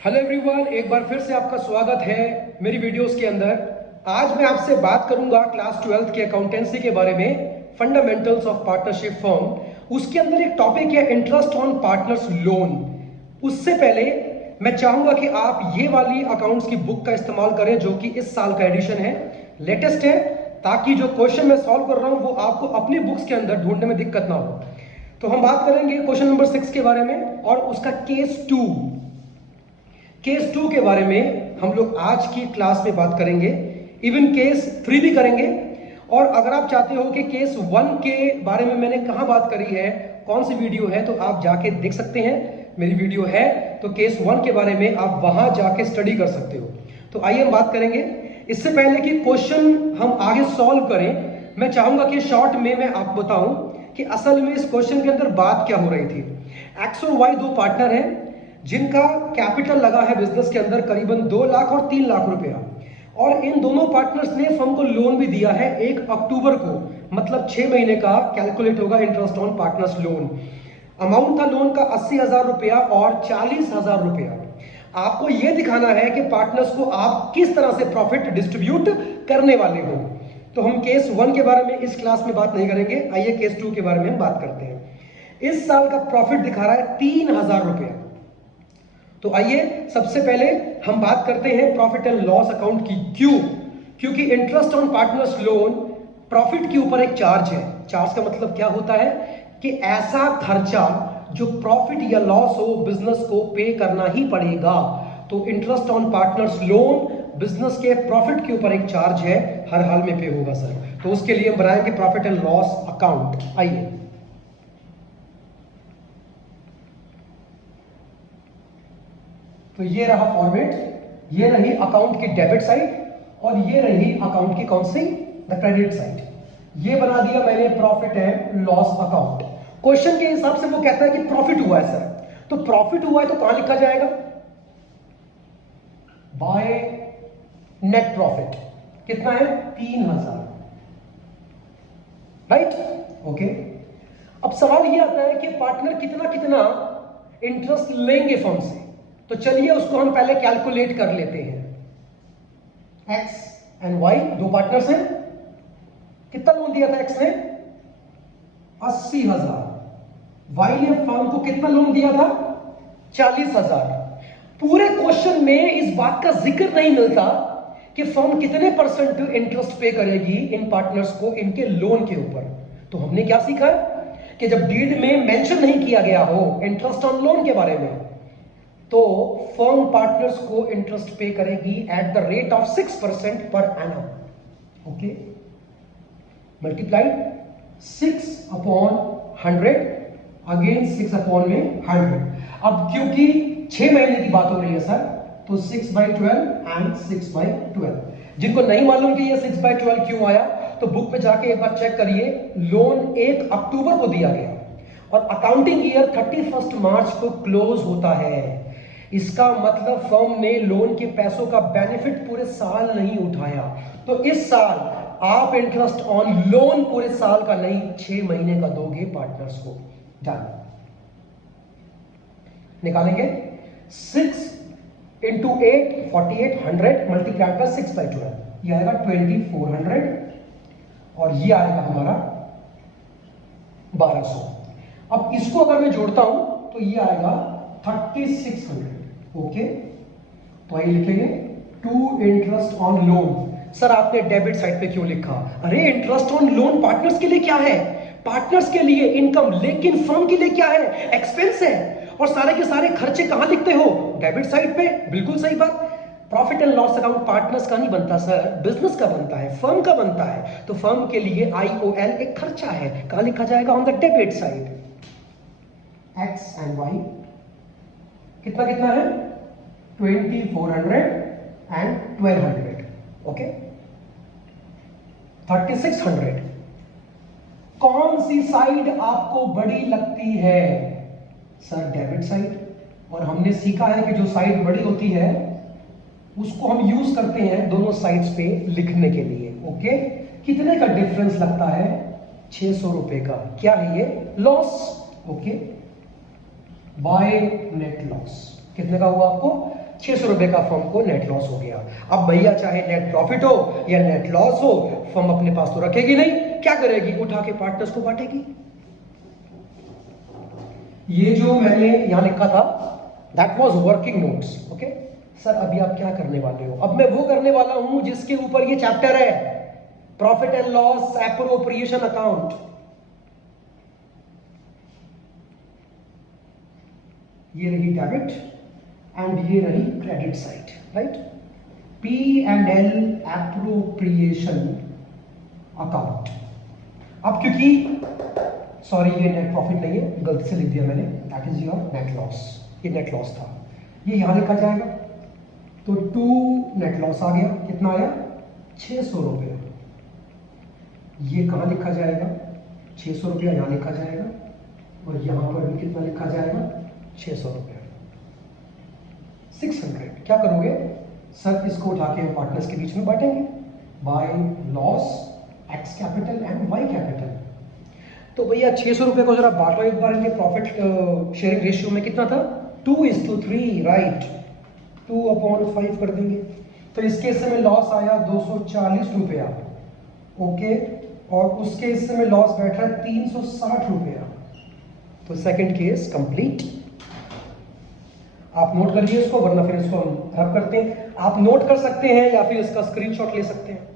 Hello everyone, एक बार फिर से आपका स्वागत है मेरी वीडियोस के अंदर। आज मैं आपसे बात करूंगा क्लास 12th के अकाउंटेंसी के बारे में, फंडामेंटल्स ऑफ पार्टनरशिप फर्म। उसके अंदर एक टॉपिक है इंटरेस्ट ऑन पार्टनर्स लोन। उससे पहले मैं चाहूंगा कि आप ये वाली अकाउंट्स की बुक का इस्तेमाल करें जो कि इस साल का एडिशन है, लेटेस्ट है, ताकि जो क्वेश्चन मैं सॉल्व कर रहा हूं वो आपको अपनी बुक्स के अंदर ढूंढने में दिक्कत ना हो। तो हम बात करेंगे क्वेश्चन नंबर 6 के बारे में और उसका केस 2 के बारे में हम लोग आज की क्लास में बात करेंगे। इवन केस 3 भी करेंगे। और अगर आप चाहते हो कि केस 1 के बारे में मैंने कहां बात करी है, कौन सी वीडियो है, तो आप जाके देख सकते हैं। मेरी वीडियो है तो केस 1 के बारे में आप वहां जाके स्टडी कर सकते हो। तो आइए हम बात करेंगे। इससे पहले कि क्वेश्चन हम आगे सॉल्व करें, मैं चाहूंगा कि शॉर्ट में मैं आपको बताऊं कि असल में इस क्वेश्चन के अंदर बात क्या हो रही थी। एक्स और वाई दो पार्टनर हैं जिनका कैपिटल लगा है बिजनेस के अंदर करीबन 2 लाख और 3 लाख रुपया, और इन दोनों पार्टनर्स ने फर्म को लोन भी दिया है 1 अक्टूबर को, मतलब 6 महीने का कैलकुलेट होगा interest on partners loan. Amount था लोन का 80,000 रुपया और 40,000 रुपया। आपको यह दिखाना है कि पार्टनर्स को आप किस तरह से प्रॉफिट डिस्ट्रीब्यूट करने वाले हो। तो हम केस 1 के बारे में इस क्लास में बात नहीं करेंगे। आइए केस 2 के बारे में हम बात करते हैं। इस साल का प्रॉफिट दिखा रहा है 3,000 रुपया। तो आइए सबसे पहले हम बात करते हैं प्रॉफिट एंड लॉस अकाउंट की। क्यों? क्योंकि interest on partners loan profit के ऊपर एक चार्ज है। चार्ज का मतलब क्या होता है कि ऐसा खर्चा जो प्रॉफिट या लॉस हो बिजनेस को पे करना ही पड़ेगा। तो interest on partners loan business के प्रॉफिट के ऊपर एक चार्ज है, हर हाल में पे होगा सर। तो उसके लिए हम बनाएंगे प्रॉफिट एंड लॉस अकाउंट। आइए, तो ये रहा फॉर्मेट, ये रही अकाउंट की डेबिट साइड और ये रही अकाउंट की कौन सी, द क्रेडिट साइड। ये बना दिया मैंने profit and loss account. Question के हिसाब से वो कहता है कि प्रॉफिट हुआ है सर, तो प्रॉफिट हुआ है तो कहां लिखा जाएगा, बाय नेट प्रॉफिट। कितना है, 3,000, राइट, ओके। अब सवाल ये आता है कि पार्टनर कितना कितना इंटरेस्ट लेंगे फर्म से। तो चलिए उसको हम पहले कैलकुलेट कर लेते हैं। एक्स एंड वाई दो पार्टनर्स हैं। कितना लोन दिया था एक्स ने, 80,000। वाई ने फर्म को कितना लोन दिया था, 40,000। पूरे क्वेश्चन में इस बात का जिक्र नहीं मिलता कि फर्म कितने परसेंट इंटरेस्ट पे करेगी इन पार्टनर्स को इनके लोन के ऊपर। तो हमने क्या सीखा कि जब डीड में मेंशन नहीं किया गया हो इंटरेस्ट ऑन लोन के बारे में, तो फर्म पार्टनर्स को इंटरेस्ट पे करेगी at the rate of 6% per annum. Okay, multiplied 6/100 again 6/100। अब क्योंकि 6 महीने की बात हो रही है सर, तो 6/12 एंड 6/12। जिनको नहीं मालूम कि ये 6/12 क्यों आया, तो बुक में जाके एक बार चेक करिए। लोन 1 अक्टूबर को दिया गया और अकाउंटिंग ईयर 31 मार्च को क्लोज होता है। इसका मतलब फर्म ने लोन के पैसों का बेनिफिट पूरे साल नहीं उठाया। तो इस साल आप इंटरेस्ट ऑन लोन पूरे साल का नहीं, 6 महीने का दोगे पार्टनर्स को। डन, निकालेंगे 6 × 8 4800 मल्टीप्लाइड बाय 6/12, ये आएगा 2400 और ये आएगा हमारा 1200। अब इसको अगर मैं जोड़ता हूं तो ये आएगा 3600। ओके, तो आइए लिखेंगे to interest on loan. Sir आपने डेबिट साइड पे क्यों लिखा? अरे इंटरेस्ट ऑन लोन पार्टनर्स के लिए क्या है, पार्टनर्स के लिए इनकम, लेकिन फर्म के लिए क्या है, एक्सपेंस है। और सारे के सारे खर्चे कहां लिखते हो, डेबिट साइड पे। बिल्कुल सही बात। Profit and loss account partners का नहीं बनता सर, बिजनेस का बनता है, फर्म का बनता है। तो फर्म के लिए IOL एक खर्चा है, कहां लिखा जाएगा, on the debit side. X and Y कितना कितना है, 2400 एंड 1200। ओके, 3600। कौन सी साइड आपको बड़ी लगती है सर, डेबिट साइड। और हमने सीखा है कि जो साइड बड़ी होती है उसको हम यूज करते हैं दोनों साइड्स पे लिखने के लिए। ओके, कितने का डिफरेंस लगता है, 600 रुपए का। क्या है ये, loss. Okay, by net loss कितने का हुआ आपको, 600 रुपए का फर्म को नेट लॉस हो गया। अब भैया चाहे नेट प्रॉफिट हो या नेट लॉस हो, फर्म अपने पास तो रखेगी नहीं, क्या करेगी? उठा के पार्टनर्स को बांटेगी। ये जो मैंने यहां लिखा था that was working notes. Okay sir, अभी आप क्या करने वाले हो? अब मैं वो करने वाला हूं जिसके ऊपर ये चैप्टर है, profit and loss appropriation account. ये रही डेबिट एंड ये रही credit side, right? P&L appropriation account. अब क्योंकि सॉरी ये नेट प्रॉफिट नहीं है, गलती से लिख दिया मैंने, that is your net loss. ये नेट लॉस था, ये यहां लिखा जाएगा। तो 2 नेट लॉस आ गया, कितना आया? 600 रुपया। ये कहां लिखा जाएगा? 600 रुपया यहां लिखा जाएगा, और यहां पर भी कितना लिखा जाएगा? 600 रुपया। 600। क्या करोगे सर? इसको उठा के पार्टनर्स के बीच में बांटेंगे by loss X capital and Y capital. तो भैया 600 रुपए को जरा बांटो एक बार, इनके प्रॉफिट शेयरिंग रेशियो में कितना था? 2:3, राइट? 2/5 कर देंगे। तो इसके हिस्से में लॉस आया 240 रुपया, ओके, और उसके हिस्से में लॉस बैठा 360 रुपया। तो सेकंड केस कंप्लीट। आप नोट करिए इसको, वरना फिर इसको हम रब करते हैं। आप नोट कर सकते हैं या फिर इसका स्क्रीनशॉट ले सकते हैं।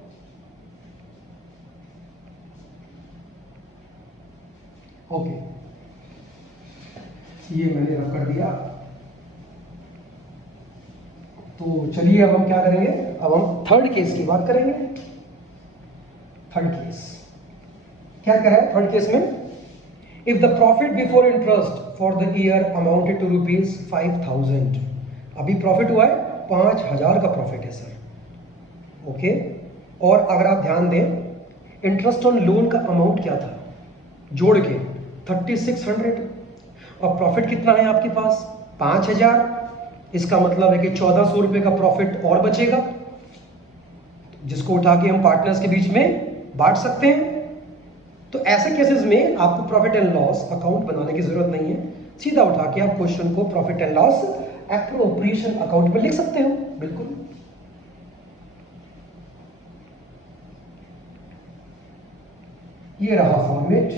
ओके, ये मैंने रब कर दिया। तो चलिए अब हम क्या करेंगे? अब हम थर्ड केस की बात करेंगे। थर्ड केस क्या कह रहा है? थर्ड केस में if the profit before interest for the year amounted to ₹5,000। अभी प्रॉफिट हुआ है 5,000 का प्रॉफिट है सर, ओके। और अगर आप ध्यान दें, इंटरेस्ट ऑन लोन का अमाउंट क्या था जोड़ के? 3600। और प्रॉफिट कितना है आपके पास? 5,000। इसका मतलब है कि 1400 रुपए का प्रॉफिट और बचेगा, जिसको उठा के हम पार्टनर्स के बीच में बांट सकते हैं। तो ऐसे केसेस में आपको प्रॉफिट एंड लॉस अकाउंट बनाने की जरूरत नहीं है, सीधा उठा के आप क्वेश्चन को profit and loss appropriation account पर लिख सकते हो, बिल्कुल। ये रहा फॉर्मेट,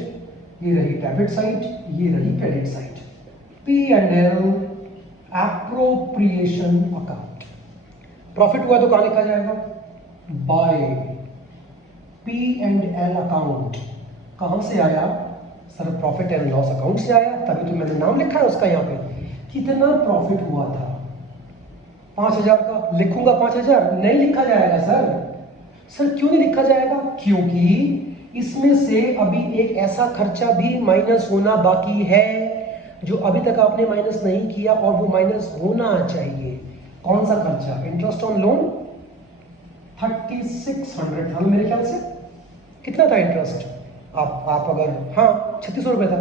ये रही डेबिट साइड, ये रही credit side. P&L appropriation account. Profit हुआ तो कहां लिखा जाएगा? By P&L account. कहां से आया sir? Profit and loss account से आया, तभी तो मैंने नाम लिखा है उसका। यहां पे कितना प्रॉफिट हुआ था? 5,000 का। लिखूंगा 5,000? नहीं लिखा जाएगा सर। सर क्यों नहीं लिखा जाएगा? क्योंकि इसमें से अभी एक ऐसा खर्चा भी माइनस होना बाकी है जो अभी तक आपने माइनस नहीं किया, और वो माइनस होना चाहिए। कौन सा खर्चा? इंटरेस्ट ऑन लोन 3600 था मेरे ख्याल से। कितना था इंटरेस्ट? आप अगर, हाँ 3600 रुपए था।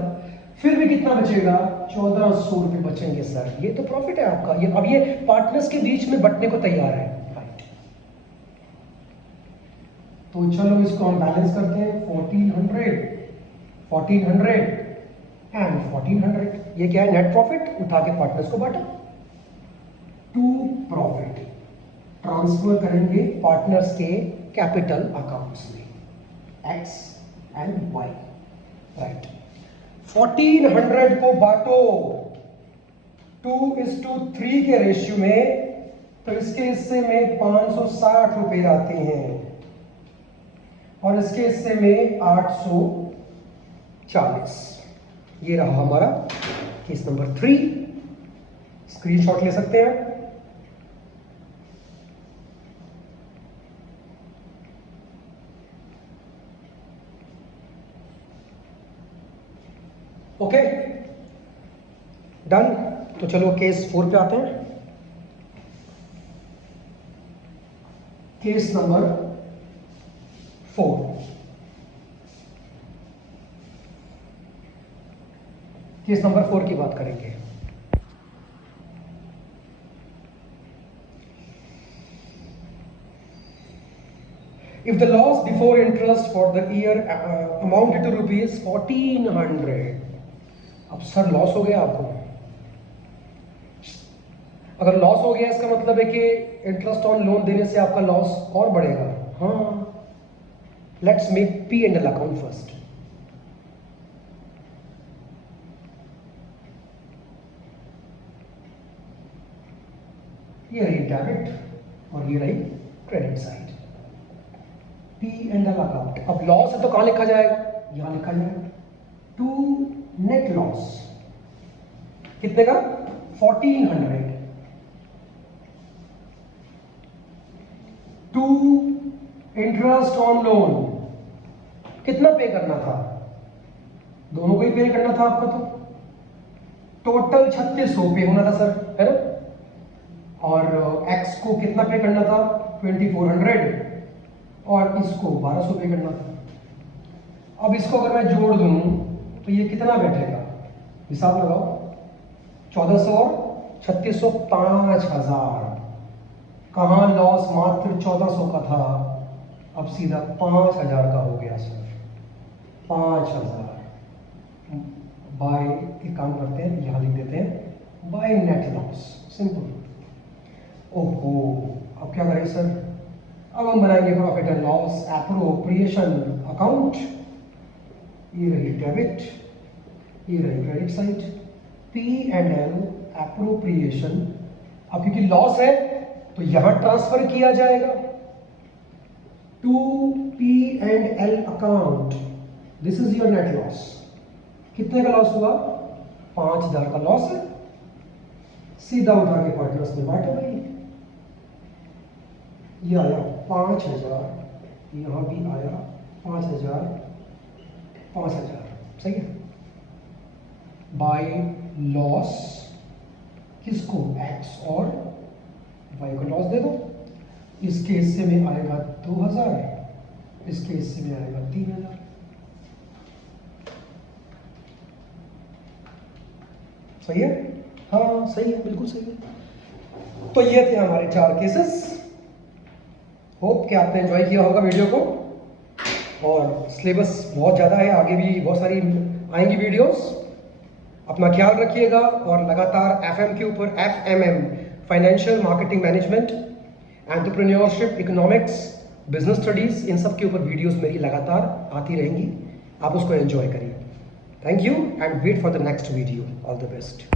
फिर भी कितना बचेगा? 1400 रुपए बचेंगे सर। ये तो प्रॉफिट है आपका। ये अब ये पार्टनर्स के बीच में बंटने को तैयार है, राइट? तो चलो इसको हम बैलेंस करते हैं। 1400 एंड 1400। ये क्या है? Net profit. उठा के पार्टनर्स को बांटा। टू प्रॉफिट ट्रांसफर करेंगे पार्टनर्स के कैपिटल अकाउंट्स में, एक्स एंड वाई, राइट। 1400 को बांटो 2:3 के रेशियो में, तो इसके हिस्से में 560 रुपए आते हैं और इसके हिस्से में 840। ये रहा हमारा केस नंबर 3। स्क्रीनशॉट ले सकते हैं। Okay, done. तो चलो केस 4 पे आते हैं। Case number 4। केस नंबर 4 की बात करेंगे। If the loss before interest for the year amounted to ₹1,400। अब सर लॉस हो गया आपको, अगर लॉस हो गया इसका मतलब है कि इंटरेस्ट ऑन लोन देने से आपका लॉस और बढ़ेगा। हाँ, let's make P and L account first. ये रही डेबिट और ये रही credit side, P and L account. अब लॉस है तो कहां लिखा जाएगा? यहां लिखा जाएगा। टू नेट लॉस कितने का? 1400। टू इंटरेस्ट ऑन लोन कितना पे करना था? दोनों को ही पे करना था आपको, तो टोटल 3600 पे होना था सर, है ना? और x को कितना पे करना था? 2400, और इसको 1200 पे करना था। अब इसको अगर मैं जोड़ दूं तो ये कितना बैठेगा? हिसाब लगाओ। 1400 और 3600, 5000। कहाँ लॉस मात्र 1400 का था, अब सीधा 5000 का हो गया सर। 5000 बाय, एक काम करते हैं, यहां लिख देते हैं बाय नेट लॉस, सिंपल। ओहो, अब क्या करें सर? अब हम बनाएंगे profit and loss appropriation account. ये रही डेबिट, ये रही credit side, P and L appropriation. अब क्योंकि लॉस है तो यहां ट्रांसफर किया जाएगा to P and L account. This is your net loss. कितने का लॉस हुआ? 5000 का लॉस है। सीधा उठा के पार्टनर्स में बांटो भाई। ये आया 5000, यहां भी आया 5000, 5000, सही है। बाय लॉस किसको? एक्स और वाई को लॉस दे दो। इसके हिस्से में आएगा 2000, इसके हिस्से में आएगा 3000। सही है? हाँ सही है, बिल्कुल सही है। तो ये थे हमारे 4 केसेस। होप कि आपने एंजॉय किया होगा वीडियो को, और सिलेबस बहुत ज़्यादा है, आगे भी बहुत सारी आएंगी वीडियोस। अपना ख्याल रखिएगा, और लगातार एफएम के ऊपर, FMM financial marketing management, entrepreneurship, economics, business studies, इन सब के ऊपर वीडियोस मेरी लगातार आती रहेंगी। आप उसको एंजॉय करिए। Thank you and wait for the next video. All the best.